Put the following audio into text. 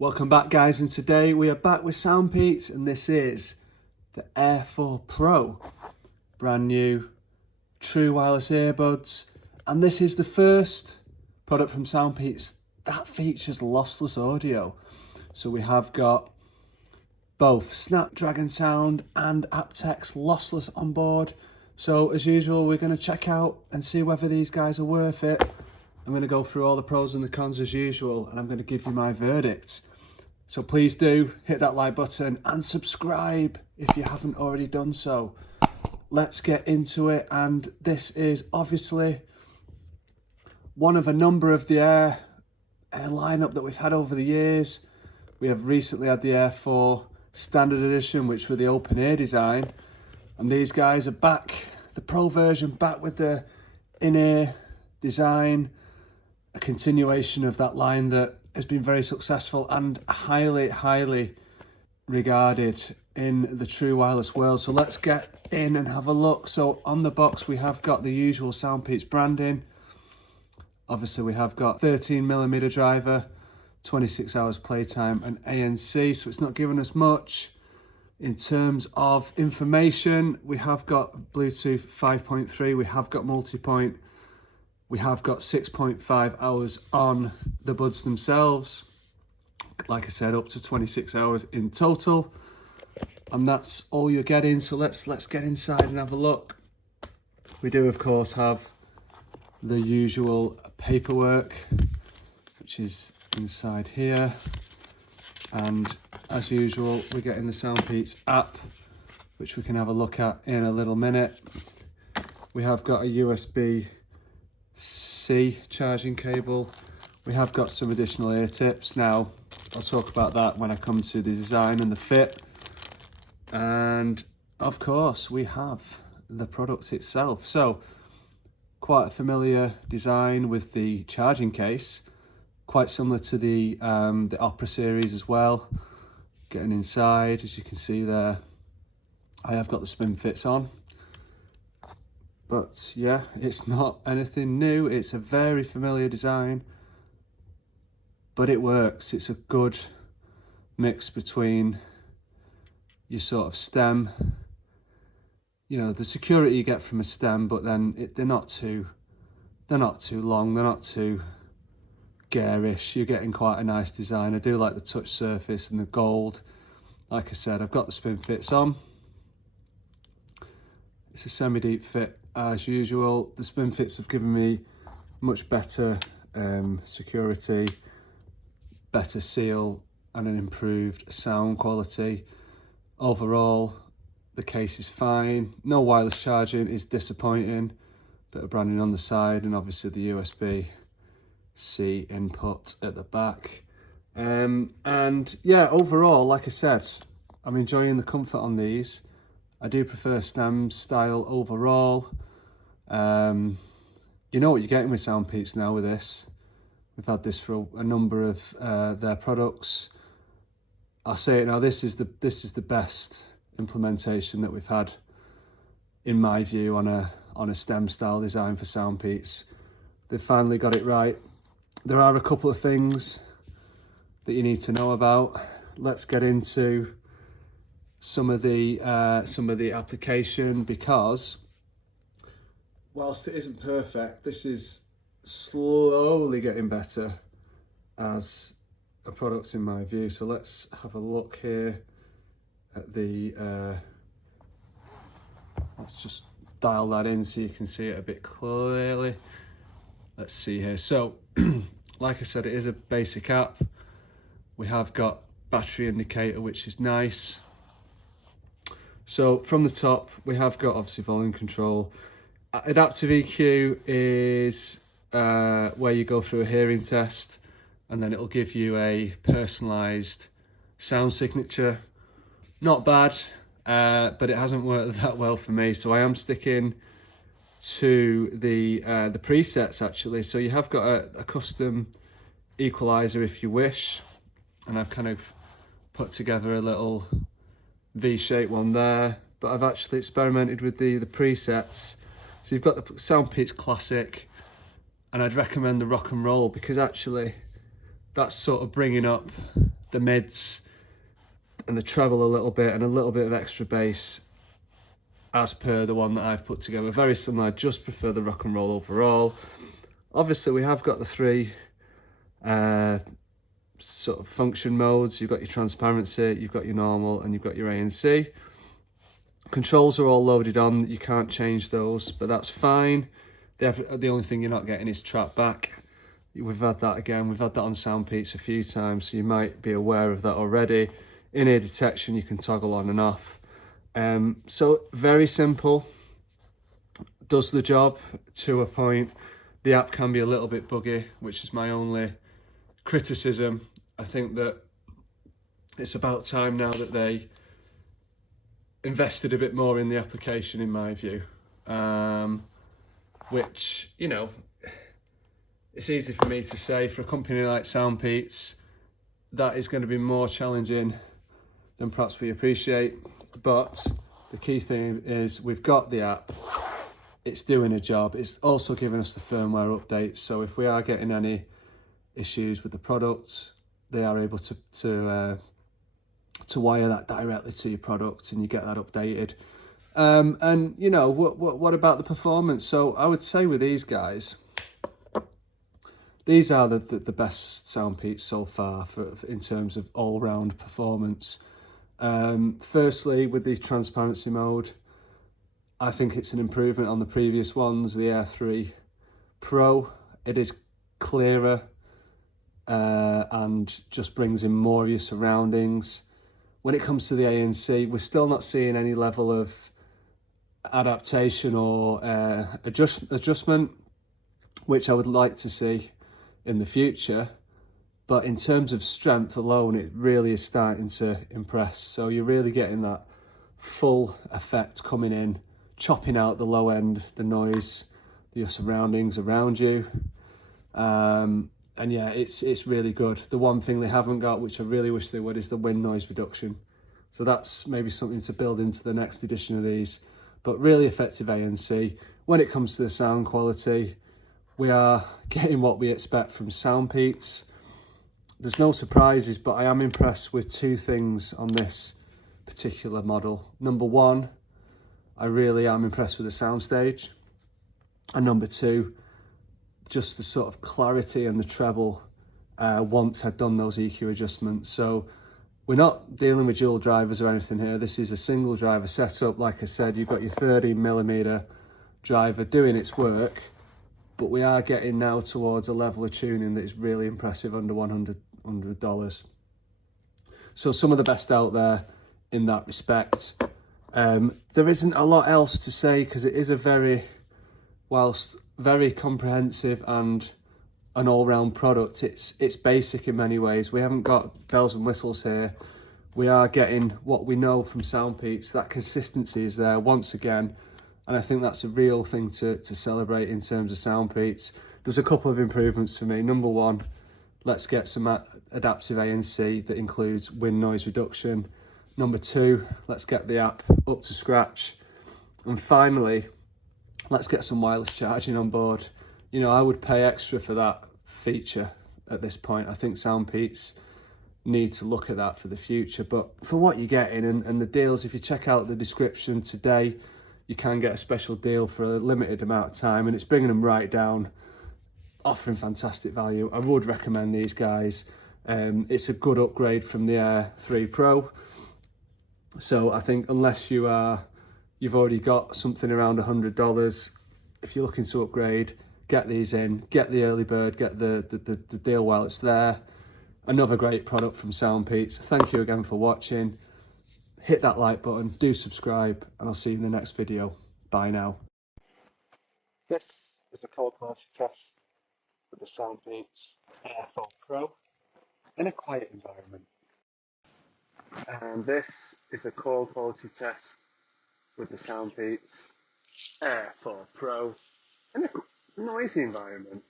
Welcome back, guys, and today we are back with SoundPEATS, and this is the Air4 Pro, brand new true wireless earbuds, and this is the first product from SoundPEATS that features lossless audio. So we have got both Snapdragon sound and aptX lossless on board. So as usual, we're going to check out and see whether these guys are worth it. I'm going to go through all the pros and the cons as usual, and I'm going to give you my verdict. So please do hit that like button and subscribe if you haven't already done so. Let's get into it, and this is obviously one of a number of the Air lineup that we've had over the years. We have recently had the Air4 Standard Edition, which were the open ear design, and these guys are back, the Pro version, back with the in-ear design, a continuation of that line that has been very successful and highly regarded in the true wireless world. So let's get in and have a look. So on the box we have got the usual SoundPEATS branding. Obviously we have got 13mm driver, 26 hours playtime and ANC, so it's not giving us much. In terms of information, we have got Bluetooth 5.3, we have got multi-point, we have got 6.5 hours on the buds themselves. Like I said, up to 26 hours in total. And that's all you're getting, so let's get inside and have a look. We do, of course, have the usual paperwork, which is inside here. And as usual, we're getting the SoundPEATS app, which we can have a look at in a little minute. We have got a USB-C charging cable. We have got some additional ear tips. Now, I'll talk about that when I come to the design and the fit. And of course, we have the product itself. So, quite a familiar design with the charging case. Quite similar to the Opera series as well. Getting inside, as you can see there, I have got the spin fits on. But yeah, it's not anything new. It's a very familiar design, but it works. It's a good mix between your sort of stem, you know, the security you get from a stem, but then they're not too long, they're not too garish. You're getting quite a nice design. I do like the touch surface and the gold. Like I said, I've got the spin fits on. It's a semi-deep fit as usual. The spin fits have given me much better security, better seal and an improved sound quality. Overall, the case is fine. No wireless charging is disappointing. Bit of branding on the side, and obviously the USB-C input at the back. And yeah, overall, like I said, I'm enjoying the comfort on these. I do prefer stem style overall. You know what you're getting with SoundPEATS now with this. We've had this for a number of their products. I'll say it now, this is the best implementation that we've had, in my view, on a stem style design for SoundPEATS. They've finally got it right. There are a couple of things that you need to know about. Let's get into some of the application, because whilst it isn't perfect, this is slowly getting better as a product in my view. So let's have a look here at the let's just dial that in so you can see it a bit clearly. Let's see here. So like I said, it is a basic app. We have got battery indicator, which is nice. So from the top, we have got obviously volume control. Adaptive EQ is where you go through a hearing test, and then it'll give you a personalized sound signature. Not bad, but it hasn't worked that well for me. So I am sticking to the presets actually. So you have got a custom equalizer if you wish, and I've kind of put together a little V-shaped one there, but I've actually experimented with the presets. So you've got the SoundPEATS Classic, and I'd recommend the Rock and Roll, because actually that's sort of bringing up the mids and the treble a little bit and a little bit of extra bass as per the one that I've put together. Very similar, I just prefer the rock and roll overall. Obviously we have got the three sort of function modes. You've got your transparency, you've got your normal, and you've got your ANC. Controls are all loaded on, you can't change those, but that's fine. The only thing you're not getting is track back. We've had that again, we've had that on SoundPEATS a few times, so you might be aware of that already. In-ear detection, you can toggle on and off. So very simple, does the job to a point. The app can be a little bit buggy, which is my only criticism. I think that it's about time now that they invested a bit more in the application, in my view, which, you know, it's easy for me to say. For a company like SoundPEATS, that is going to be more challenging than perhaps we appreciate. But the key thing is we've got the app, it's doing a job. It's also giving us the firmware updates, so if we are getting any issues with the product, they are able to wire that directly to your product and you get that updated. And you know, what about the performance? So I would say with these guys, these are the best SoundPEATS so far in terms of all-round performance. Firstly, with the transparency mode, I think it's an improvement on the previous ones, the Air4 Pro. It is clearer and just brings in more of your surroundings. When it comes to the ANC, we're still not seeing any level of adaptation or adjustment, which I would like to see in the future. But in terms of strength alone, it really is starting to impress. So you're really getting that full effect coming in, chopping out the low end, the noise, your surroundings around you. And yeah, it's really good. The one thing they haven't got, which I really wish they would, is the wind noise reduction. So that's maybe something to build into the next edition of these. But really effective ANC. When it comes to the sound quality, we are getting what we expect from SoundPEATS. There's no surprises, but I am impressed with two things on this particular model. Number one, I really am impressed with the soundstage. And number two, just the sort of clarity and the treble once I'd done those EQ adjustments. So we're not dealing with dual drivers or anything here. This is a single driver setup. Like I said, you've got your 30mm driver doing its work, but we are getting now towards a level of tuning that is really impressive under $100. So some of the best out there in that respect. There isn't a lot else to say because it is whilst very comprehensive and an all-round product, it's basic in many ways. We haven't got bells and whistles here. We are getting what we know from SoundPEATS. That consistency is there once again, and I think that's a real thing to celebrate in terms of SoundPEATS. There's a couple of improvements for me. Number one, let's get some adaptive ANC that includes wind noise reduction. Number two, let's get the app up to scratch. And finally, let's get some wireless charging on board. You know, I would pay extra for that feature at this point. I think SoundPEATS need to look at that for the future. But for what you're getting and the deals, if you check out the description today, you can get a special deal for a limited amount of time, and it's bringing them right down, offering fantastic value. I would recommend these guys. It's a good upgrade from the Air4 Pro. So I think unless you've already got something around $100, if you're looking to upgrade, get these in, get the early bird, get the deal while it's there. Another great product from SoundPEATS. Thank you again for watching. Hit that like button, do subscribe, and I'll see you in the next video. Bye now. This is a call quality test with the SoundPEATS Air4 Pro in a quiet environment. And this is a call quality test with the SoundPEATS Air4 Pro in a noisy environment.